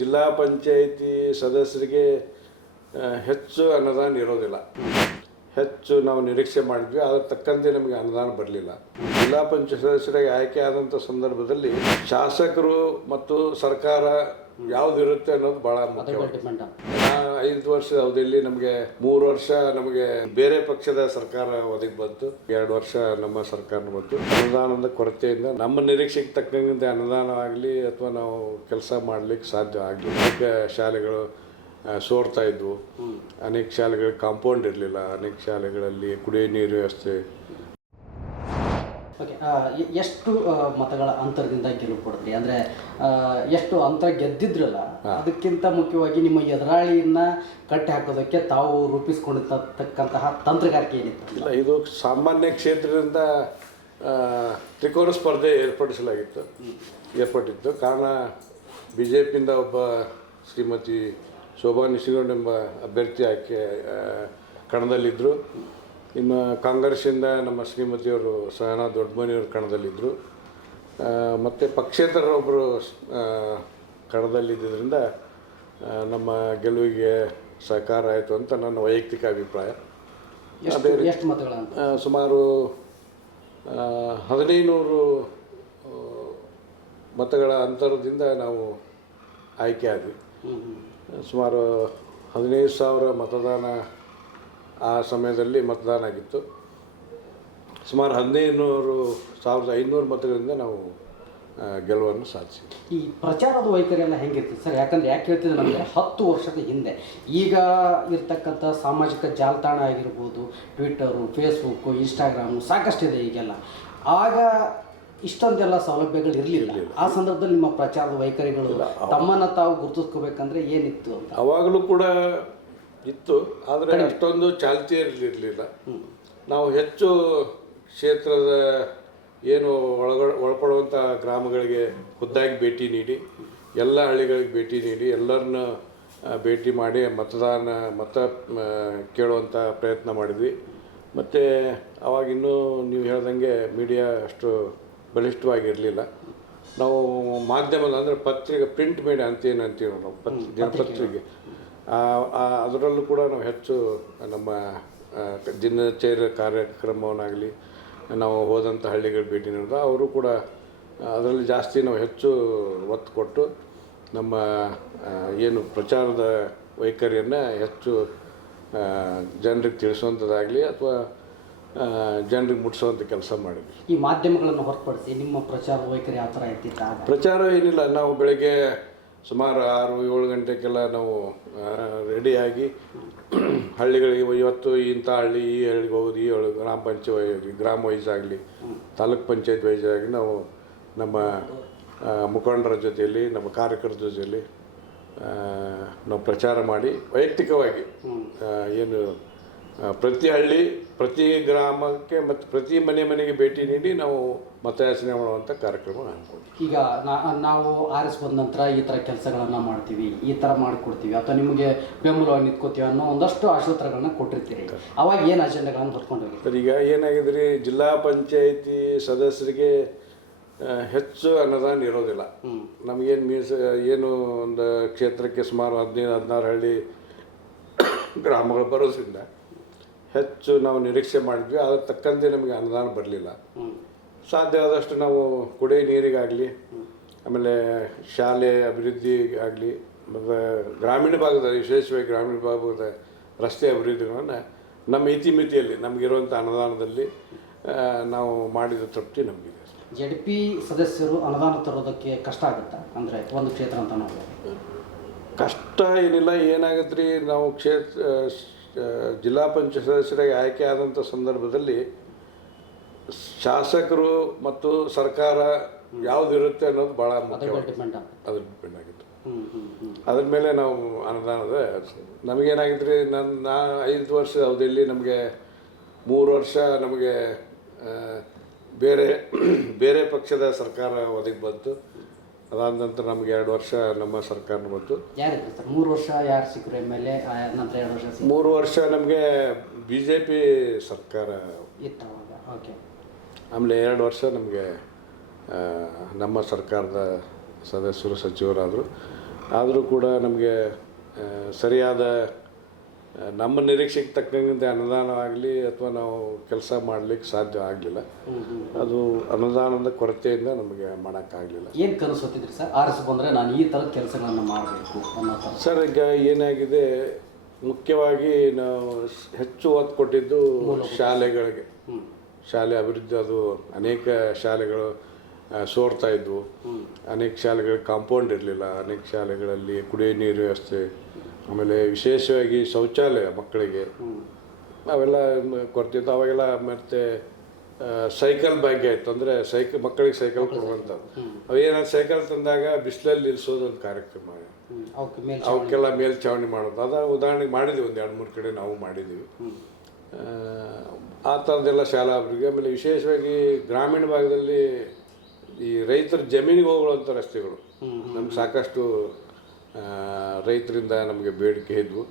ಜಿಲ್ಲಾ ಪಂಚಾಯಿತಿ ಸದಸ್ಯರಿಗೆ ಹೆಚ್ಚು ಅನುದಾನ ಇರೋದಿಲ್ಲ. ಹೆಚ್ಚು ನಾವು ನಿರೀಕ್ಷೆ ಮಾಡಿದ್ವಿ, ಅದರ ತಕ್ಕಂತೆ ನಮಗೆ ಅನುದಾನ ಬರಲಿಲ್ಲ. ಜಿಲ್ಲಾ ಪಂಚಾಯತ್ ಸದಸ್ಯರಾಗಿ ಆಯ್ಕೆ ಆದಂಥ ಸಂದರ್ಭದಲ್ಲಿ ಶಾಸಕರು ಮತ್ತು ಸರ್ಕಾರ ಯಾವುದಿರುತ್ತೆ ಅನ್ನೋದು ಭಾಳ ಮುಖ್ಯ. 5 ವರ್ಷದ ಅವಧಿಯಲ್ಲಿ ನಮಗೆ 3 ವರ್ಷ ನಮಗೆ ಬೇರೆ ಪಕ್ಷದ ಸರ್ಕಾರ ಒದಗಿ ಬಂತು, 2 ವರ್ಷ ನಮ್ಮ ಸರ್ಕಾರ ಬಂತು. ಅನುದಾನದ ಕೊರತೆಯಿಂದ ನಮ್ಮ ನಿರೀಕ್ಷೆಗೆ ತಕ್ಕಂತೆ ಅನುದಾನ ಆಗಲಿ ಅಥವಾ ನಾವು ಕೆಲಸ ಮಾಡಲಿಕ್ಕೆ ಸಾಧ್ಯ ಆಗಲಿ. ಅನೇಕ ಶಾಲೆಗಳು ಸೋರ್ತಾ ಇದ್ವು, ಅನೇಕ ಶಾಲೆಗಳಿಗೆ ಕಾಂಪೌಂಡ್ ಇರಲಿಲ್ಲ, ಅನೇಕ ಶಾಲೆಗಳಲ್ಲಿ ಕುಡಿಯೋ ನೀರು ವ್ಯವಸ್ಥೆ. ಓಕೆ, ಎಷ್ಟು ಮತಗಳ ಅಂತರದಿಂದ ಗೆಲುವು ಪಡೆದ್ರಿ? ಅಂದರೆ ಎಷ್ಟು ಅಂತರ ಗೆದ್ದಿದ್ರಲ್ಲ, ಅದಕ್ಕಿಂತ ಮುಖ್ಯವಾಗಿ ನಿಮ್ಮ ಎದುರಾಳಿಯನ್ನ ಕಟ್ಟಿ ಹಾಕೋದಕ್ಕೆ ತಾವು ರೂಪಿಸ್ಕೊಂಡಿರ್ತಕ್ಕಂತಹ ತಂತ್ರಗಾರಿಕೆ ಏನಿತ್ತು? ಇಲ್ಲ, ಇದು ಸಾಮಾನ್ಯ ಕ್ಷೇತ್ರದಿಂದ ತ್ರಿಕೋನ ಸ್ಪರ್ಧೆ ಏರ್ಪಟ್ಟಿತ್ತು. ಕಾರಣ BJPಯಿಂದ ಒಬ್ಬ ಶ್ರೀಮತಿ ಶೋಭಾ ನಿಶಿಗೌಡ ಎಂಬ ಅಭ್ಯರ್ಥಿ ಆಯ್ಕೆ ಕಣದಲ್ಲಿದ್ದರು. ಇನ್ನು ಕಾಂಗ್ರೆಸ್ಸಿಂದ ನಮ್ಮ ಶ್ರೀಮತಿಯವರು ಸಹನಾ ದೊಡ್ಡಮನಿಯವರು ಕಣದಲ್ಲಿದ್ದರು. ಮತ್ತು ಪಕ್ಷೇತರರೊಬ್ಬರು ಕಣದಲ್ಲಿದ್ದರಿಂದ ನಮ್ಮ ಗೆಲುವಿಗೆ ಸಹಕಾರ ಆಯಿತು ಅಂತ ನನ್ನ ವೈಯಕ್ತಿಕ ಅಭಿಪ್ರಾಯ. ಎಷ್ಟು ಮತಗಳ? ಸುಮಾರು 1500 ಮತಗಳ ಅಂತರದಿಂದ ನಾವು ಆಯ್ಕೆ ಆದ್ವಿ. ಸುಮಾರು 15,000 ಮತದಾನ ಆ ಸಮಯದಲ್ಲಿ ಮತದಾನ ಆಗಿತ್ತು. ಸುಮಾರು 15,500 ಮತಗಳಿಂದ ನಾವು ಗೆಲುವನ್ನು ಸಾಧಿಸಿದ್ವಿ. ಈ ಪ್ರಚಾರದ ವೈಖರಿ ಎಲ್ಲ ಹೆಂಗಿರ್ತೀವಿ ಸರ್? ಯಾಕಂದರೆ ಯಾಕೆ ಹೇಳ್ತಿದ್ದೆ ನಮಗೆ 10 ವರ್ಷದ ಹಿಂದೆ ಈಗ ಇರ್ತಕ್ಕಂಥ ಸಾಮಾಜಿಕ ಜಾಲತಾಣ ಆಗಿರ್ಬೋದು, ಟ್ವಿಟ್ಟರು, ಫೇಸ್ಬುಕ್ಕು, ಇನ್ಸ್ಟಾಗ್ರಾಮು ಸಾಕಷ್ಟಿದೆ ಈಗೆಲ್ಲ. ಆಗ ಇಷ್ಟೊಂದೆಲ್ಲ ಸೌಲಭ್ಯಗಳು ಇರಲಿಲ್ಲ. ಆ ಸಂದರ್ಭದಲ್ಲಿ ನಿಮ್ಮ ಪ್ರಚಾರದ ವೈಖರಿಗಳು ತಮ್ಮನ್ನು ತಾವು ಗುರುತಿಸ್ಕೋಬೇಕಂದ್ರೆ ಏನಿತ್ತು ಅಂತ? ಅವಾಗಲೂ ಕೂಡ ಇತ್ತು, ಆದರೆ ಅಷ್ಟೊಂದು ಚಾಲ್ತಿಯಲ್ಲಿರಲಿಲ್ಲ. ನಾವು ಹೆಚ್ಚು ಕ್ಷೇತ್ರದ ಏನು ಒಳಪಡುವಂಥ ಗ್ರಾಮಗಳಿಗೆ ಖುದ್ದಾಗಿ ಭೇಟಿ ನೀಡಿ, ಎಲ್ಲ ಹಳ್ಳಿಗಳಿಗೆ ಭೇಟಿ ನೀಡಿ, ಎಲ್ಲರನ್ನ ಭೇಟಿ ಮಾಡಿ ಮತ ಕೇಳುವಂಥ ಪ್ರಯತ್ನ ಮಾಡಿದ್ವಿ. ಮತ್ತು ಅವಾಗಿನ್ನೂ ನೀವು ಹೇಳ್ದಂಗೆ ಮೀಡಿಯಾ ಅಷ್ಟು ಬಲಿಷ್ಠವಾಗಿರಲಿಲ್ಲ. ನಾವು ಮಾಧ್ಯಮದ ಅಂದರೆ ಪತ್ರಿಕೆ, ಪ್ರಿಂಟ್ ಮೀಡಿಯಾ ಅಂತೀವಿ ನಾವು, ದಿನಪತ್ರಿಕೆ, ಅದರಲ್ಲೂ ಕೂಡ ನಾವು ಹೆಚ್ಚು ನಮ್ಮ ದಿನಚರ್ಯ ಕಾರ್ಯಕ್ರಮವನ್ನಾಗಲಿ, ನಾವು ಹೋದಂಥ ಹಳ್ಳಿಗಳ ಭೇಟಿ ನೀಡಿದ ಅವರು ಕೂಡ ಅದರಲ್ಲಿ ಜಾಸ್ತಿ ನಾವು ಹೆಚ್ಚು ಒತ್ತು ಕೊಟ್ಟು ನಮ್ಮ ಏನು ಪ್ರಚಾರದ ವೈಖರಿಯನ್ನು ಹೆಚ್ಚು ಜನರಿಗೆ ತಿಳಿಸುವಂಥದ್ದಾಗಲಿ ಅಥವಾ ಜನರಿಗೆ ಮುಟ್ಟಿಸುವಂಥ ಕೆಲಸ ಮಾಡಿದ್ವಿ. ಈ ಮಾಧ್ಯಮಗಳನ್ನು ಹೊರತುಪಡಿಸಿ ನಿಮ್ಮ ಪ್ರಚಾರದ ವೈಖರಿ ಯಾವ ಥರ ಇರ್ತಿತ್ತ? ಪ್ರಚಾರ ಏನಿಲ್ಲ, ನಾವು ಬೆಳಗ್ಗೆ ಸುಮಾರು 6-7 ಗಂಟೆಗೆಲ್ಲ ನಾವು ರೆಡಿಯಾಗಿ ಹಳ್ಳಿಗಳಿಗೆ ಇವತ್ತು ಇಂಥ ಹಳ್ಳಿ, ಈ ಹಳ್ಳಿಗೆ ಹೋಗೋದು, ಈ ಹಳ್ಳಿ ಗ್ರಾಮ ಪಂಚಾಯತ್ ಗ್ರಾಮ ವೈಸ್ ಆಗಲಿ, ತಾಲೂಕ್ ಪಂಚಾಯತ್ ವೈಸ್ ಆಗಲಿ ನಾವು ನಮ್ಮ ಮುಖಂಡರ ಜೊತೆಯಲ್ಲಿ, ನಮ್ಮ ಕಾರ್ಯಕರ್ತರ ಜೊತೆಯಲ್ಲಿ ನಾವು ಪ್ರಚಾರ ಮಾಡಿ ವೈಯಕ್ತಿಕವಾಗಿ ಏನು ಪ್ರತಿ ಹಳ್ಳಿ, ಪ್ರತಿ ಗ್ರಾಮಕ್ಕೆ ಮತ್ತು ಪ್ರತಿ ಮನೆಗೆ ಭೇಟಿ ನೀಡಿ ನಾವು ಮತಯಾಚನೆ ಮಾಡುವಂಥ ಕಾರ್ಯಕ್ರಮ ಅಂದ್ಕೊಂಡು. ಈಗ ನಾವು ಆರಿಸಿ ಬಂದ ನಂತರ ಈ ಥರ ಕೆಲಸಗಳನ್ನು ಮಾಡ್ತೀವಿ, ಈ ಥರ ಮಾಡಿಕೊಡ್ತೀವಿ ಅಥವಾ ನಿಮಗೆ ಬೆಂಬಲವಾಗಿ ನಿಂತ್ಕೋತೀವಿ ಅನ್ನೋ ಒಂದಷ್ಟು ಆಶೋತ್ತರಗಳನ್ನ ಕೊಟ್ಟಿರ್ತೀರಿ. ಅವಾಗ ಏನು ಅಜೆಂಡಾಗಳನ್ನು ಹೊತ್ಕೊಂಡೋಗಿ ಸರ್? ಈಗ ಏನಾಗಿದೆ ರೀ, ಜಿಲ್ಲಾ ಪಂಚಾಯಿತಿ ಸದಸ್ಯರಿಗೆ ಹೆಚ್ಚು ಅನುದಾನ ಇರೋದಿಲ್ಲ. ನಮಗೇನು ಏನು ಒಂದು ಕ್ಷೇತ್ರಕ್ಕೆ ಸುಮಾರು 15-16 ಹಳ್ಳಿ ಗ್ರಾಮಗಳು ಬರೋದ್ರಿಂದ ಹೆಚ್ಚು ನಾವು ನಿರೀಕ್ಷೆ ಮಾಡಿದ್ವಿ, ಅದರ ತಕ್ಕಂತೆ ನಮಗೆ ಅನುದಾನ ಬರಲಿಲ್ಲ. ಸಾಧ್ಯ ಆದಷ್ಟು ನಾವು ಕುಡಿಯೋ ನೀರಿಗಾಗಲಿ, ಆಮೇಲೆ ಶಾಲೆ ಅಭಿವೃದ್ಧಿಗಾಗಲಿ, ಮತ್ತು ಗ್ರಾಮೀಣ ಭಾಗದ, ವಿಶೇಷವಾಗಿ ಗ್ರಾಮೀಣ ಭಾಗದ ರಸ್ತೆ ಅಭಿವೃದ್ಧಿಗಳನ್ನು ನಮ್ಮ ಇತಿಮಿತಿಯಲ್ಲಿ ನಮಗಿರುವಂಥ ಅನುದಾನದಲ್ಲಿ ನಾವು ಮಾಡಿದ ತೃಪ್ತಿ ನಮಗಿದೆ. ZP ಸದಸ್ಯರು ಅನುದಾನ ತರೋದಕ್ಕೆ ಕಷ್ಟ ಆಗುತ್ತಾ? ಅಂದರೆ ಒಂದು ಕ್ಷೇತ್ರ ಅಂತ ನೋಡಿದ್ರೆ ಕಷ್ಟ ಏನಿಲ್ಲ. ಏನಾಗುತ್ತೆ ರೀ, ನಾವು ಜಿಲ್ಲಾ ಪಂಚಾಯತ್ ಸದಸ್ಯರಾಗಿ ಆಯ್ಕೆ ಆದಂಥ ಸಂದರ್ಭದಲ್ಲಿ ಶಾಸಕರು ಮತ್ತು ಸರ್ಕಾರ ಯಾವುದಿರುತ್ತೆ ಅನ್ನೋದು ಭಾಳ ಮುಖ್ಯ. ಅದ್ರ ಡಿಪೆಂಡ್ ಆಗಿತ್ತು. ಅದ್ರ ಮೇಲೆ ನಾವು ಅನುದಾನದ ನಮಗೇನಾಗಿತ್ತು ರೀ, ನಾ 5 ವರ್ಷದ ಅವಧಿಯಲ್ಲಿ ನಮಗೆ 3 ವರ್ಷ ನಮಗೆ ಬೇರೆ ಪಕ್ಷದ ಸರ್ಕಾರ ಒದಗಿ ಬಂತು. ಅದಾದ ನಂತರ ನಮಗೆ 2 ವರ್ಷ ನಮ್ಮ ಸರ್ಕಾರ ಬಂತು. 3 ವರ್ಷ ಯಾರು ಸಿಕ್ಕರು ಮೇಲೆ ನಂತರ 2 ವರ್ಷ? 3 ವರ್ಷ ನಮಗೆ BJP ಸರ್ಕಾರ ಇತ್ತು. ಓಕೆ. ಆಮೇಲೆ 2 ವರ್ಷ ನಮಗೆ ನಮ್ಮ ಸರ್ಕಾರದ ಸದಸ್ಯರು ಸಚಿವರಾದರು. ಆದರೂ ಕೂಡ ನಮಗೆ ಸರಿಯಾದ ನಮ್ಮ ನಿರೀಕ್ಷೆಗೆ ತಕ್ಕಂತೆ ಅನುದಾನ ಆಗಲಿ ಅಥವಾ ನಾವು ಕೆಲಸ ಮಾಡಲಿಕ್ಕೆ ಸಾಧ್ಯ ಆಗಲಿಲ್ಲ. ಅದು ಅನುದಾನದ ಕೊರತೆಯಿಂದ ನಮಗೆ ಮಾಡೋಕ್ಕಾಗಲಿಲ್ಲ. ಏನು ಕನಸು ಹೊತ್ತಿದ್ರಿ ಸರ್ ಆರಿಸಿ ಬಂದರೆ ನಾನು ಈ ಥರದ ಕೆಲಸಗಳನ್ನು ಮಾಡಬೇಕು ಅನ್ನೋ ಥರ? ಸರ್ ಈಗ ಏನಾಗಿದೆ, ಮುಖ್ಯವಾಗಿ ನಾವು ಹೆಚ್ಚು ಒತ್ತು ಕೊಟ್ಟಿದ್ದು ಶಾಲೆಗಳಿಗೆ. ಶಾಲೆ ಅಭಿವೃದ್ಧಿ, ಅದು ಅನೇಕ ಶಾಲೆಗಳು ಸೋರ್ತಾ ಇದ್ವು, ಅನೇಕ ಶಾಲೆಗಳಿಗೆ ಕಾಂಪೌಂಡ್ ಇರಲಿಲ್ಲ, ಅನೇಕ ಶಾಲೆಗಳಲ್ಲಿ ಕುಡಿಯೋ ನೀರು ವ್ಯವಸ್ಥೆ, ಆಮೇಲೆ ವಿಶೇಷವಾಗಿ ಶೌಚಾಲಯ ಮಕ್ಕಳಿಗೆ ಅವೆಲ್ಲ ಕೊಡ್ತಿದ್ದು. ಅವಾಗೆಲ್ಲ ಮತ್ತು ಸೈಕಲ್ ಭಾಗ್ಯ ಇತ್ತು, ಅಂದರೆ ಮಕ್ಕಳಿಗೆ ಸೈಕಲ್ ಕೊಡುವಂಥದ್ದು. ಅವೇನಾದ್ರು ಸೈಕಲ್ ತಂದಾಗ ಬಿಸಿಲಲ್ಲಿ ನಿಲ್ಲಿಸೋದು ಒಂದು ಕಾರ್ಯಕ್ರಮ, ಅವಕ್ಕೆಲ್ಲ ಮೇಲ್ಛಾವಣಿ ಮಾಡೋದು. ಅದ ಉದಾಹರಣೆಗೆ ಮಾಡಿದ್ವಿ, ಒಂದು 2-3 ಕಡೆ ನಾವು ಮಾಡಿದ್ದೀವಿ. ಆ ಥರದ್ದೆಲ್ಲ ಶಾಲಾ ಅಭಿವೃದ್ಧಿ. ಆಮೇಲೆ ವಿಶೇಷವಾಗಿ ಗ್ರಾಮೀಣ ಭಾಗದಲ್ಲಿ ಈ ರೈತರ ಜಮೀನಿಗೆ ಹೋಗುವಂಥ ರಸ್ತೆಗಳು ನಮ್ಗೆ ಸಾಕಷ್ಟು ರೈತರಿಂದ ನಮಗೆ ಬೇಡಿಕೆ ಇದ್ವು.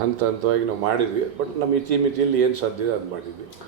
ಹಂತವಾಗಿ ನಾವು ಮಾಡಿದ್ವಿ, ಬಟ್ ನಮ್ಮ ಮಿತಿಯಲ್ಲಿ ಏನು ಸಾಧ್ಯ ಅದು ಮಾಡಿದ್ವಿ.